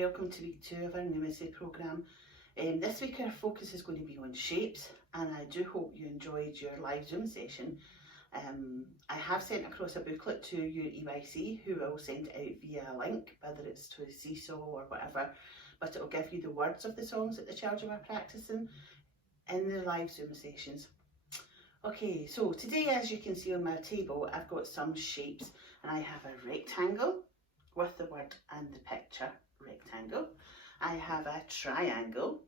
Welcome to week 2 of our numeracy programme. This week our focus is going to be on shapes, and I do hope you enjoyed your live Zoom session. I have sent across a booklet to your EYC who will send it out via a link, whether it's to Seesaw or whatever, but it will give you the words of the songs that the children are practising in the live Zoom sessions. Okay, so today, as you can see on my table, I've got some shapes, and I have a rectangle with the word and the picture rectangle. I have a triangle,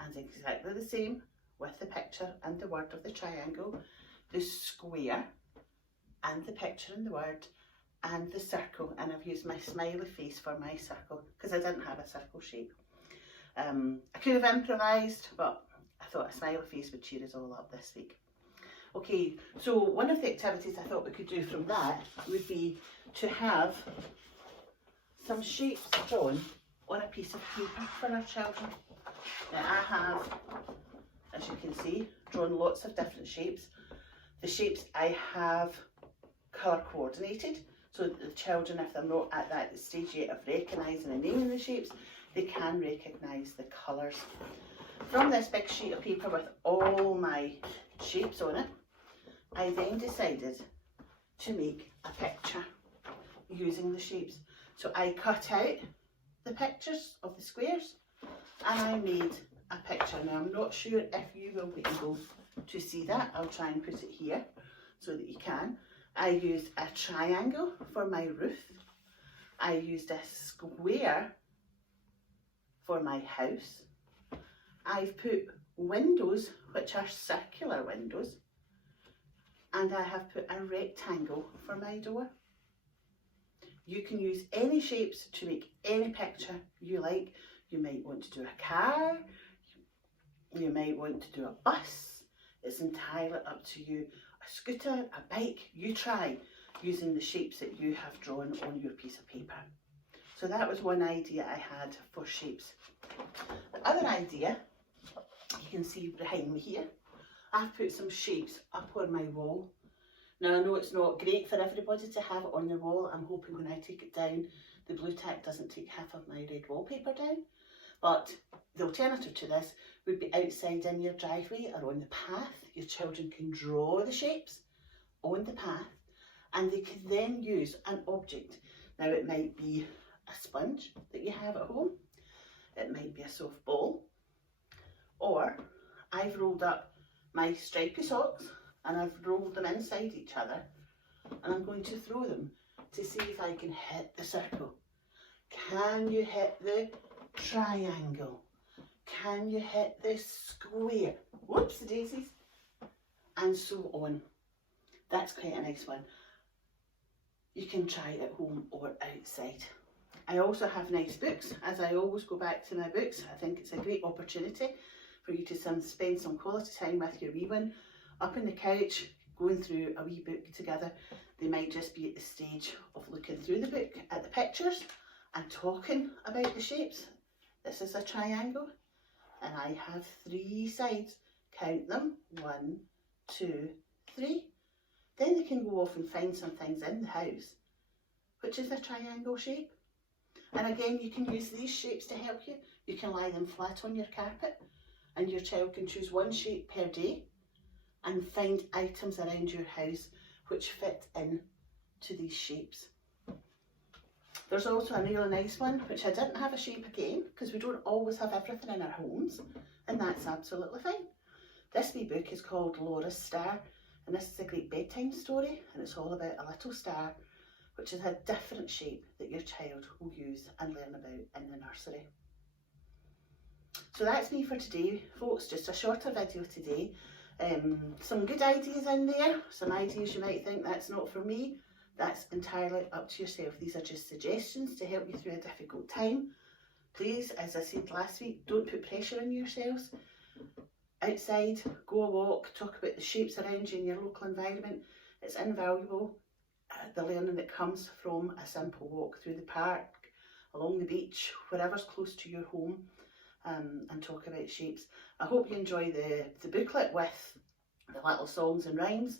and exactly the same with the picture and the word of the triangle, the square and the picture and the word, and the circle, and I've used my smiley face for my circle because I didn't have a circle shape. I could have improvised, but I thought a smiley face would cheer us all up this week. Okay, so one of the activities I thought we could do from that would be to have some shapes drawn on a piece of paper for our children. Now I have, as you can see, drawn lots of different shapes. The shapes I have colour coordinated, so that the children, if they're not at that stage yet of recognising and naming the shapes, they can recognise the colours. From this big sheet of paper with all my shapes on it, I then decided to make a picture using the shapes. So I cut out the pictures of the squares and I made a picture. Now I'm not sure if you will be able to see that. I'll try and put it here so that you can. I used a triangle for my roof. I used a square for my house. I've put windows, which are circular windows, and I have put a rectangle for my door. You can use any shapes to make any picture you like. You might want to do a car, you might want to do a bus. It's entirely up to you. A scooter, a bike, you try using the shapes that you have drawn on your piece of paper. So that was one idea I had for shapes. The other idea, you can see behind me here, I've put some shapes up on my wall. Now I know it's not great for everybody to have it on their wall. I'm hoping when I take it down, the blue tack doesn't take half of my red wallpaper down. But the alternative to this would be outside in your driveway or on the path. Your children can draw the shapes on the path and they can then use an object. Now it might be a sponge that you have at home. It might be a soft ball. Or I've rolled up my stripy socks and I've rolled them inside each other, and I'm going to throw them to see if I can hit the circle. Can you hit the triangle? Can you hit the square? Whoops, the daisies. And so on. That's quite a nice one. You can try it at home or outside. I also have nice books. As I always go back to my books, I think it's a great opportunity for you to spend some quality time with your wee one, up on the couch, going through a wee book together. They might just be at the stage of looking through the book at the pictures and talking about the shapes. This is a triangle and I have 3 sides. Count them, 1, 2, 3. Then they can go off and find some things in the house, which is a triangle shape. And again, you can use these shapes to help you. You can lie them flat on your carpet and your child can choose one shape per day and find items around your house which fit in to these shapes. There's also a really nice one which I didn't have a shape again because we don't always have everything in our homes, and that's absolutely fine. This wee book is called Laura's Star, and this is a great bedtime story, and it's all about a little star which is a different shape that your child will use and learn about in the nursery. So that's me for today, folks. Just a shorter video today. Some good ideas in there, some ideas you might think that's not for me. That's entirely up to yourself. These are just suggestions to help you through a difficult time. Please, as I said last week, don't put pressure on yourselves. Outside, go a walk, talk about the shapes around you in your local environment. It's invaluable, the learning that comes from a simple walk through the park, along the beach, wherever's close to your home. And talk about shapes. I hope you enjoy the booklet with the little songs and rhymes.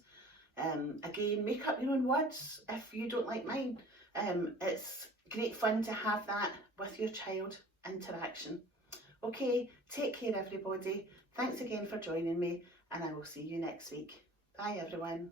Again, make up your own words if you don't like mine. It's great fun to have that with your child interaction. Okay, take care everybody. Thanks again for joining me, and I will see you next week. Bye everyone.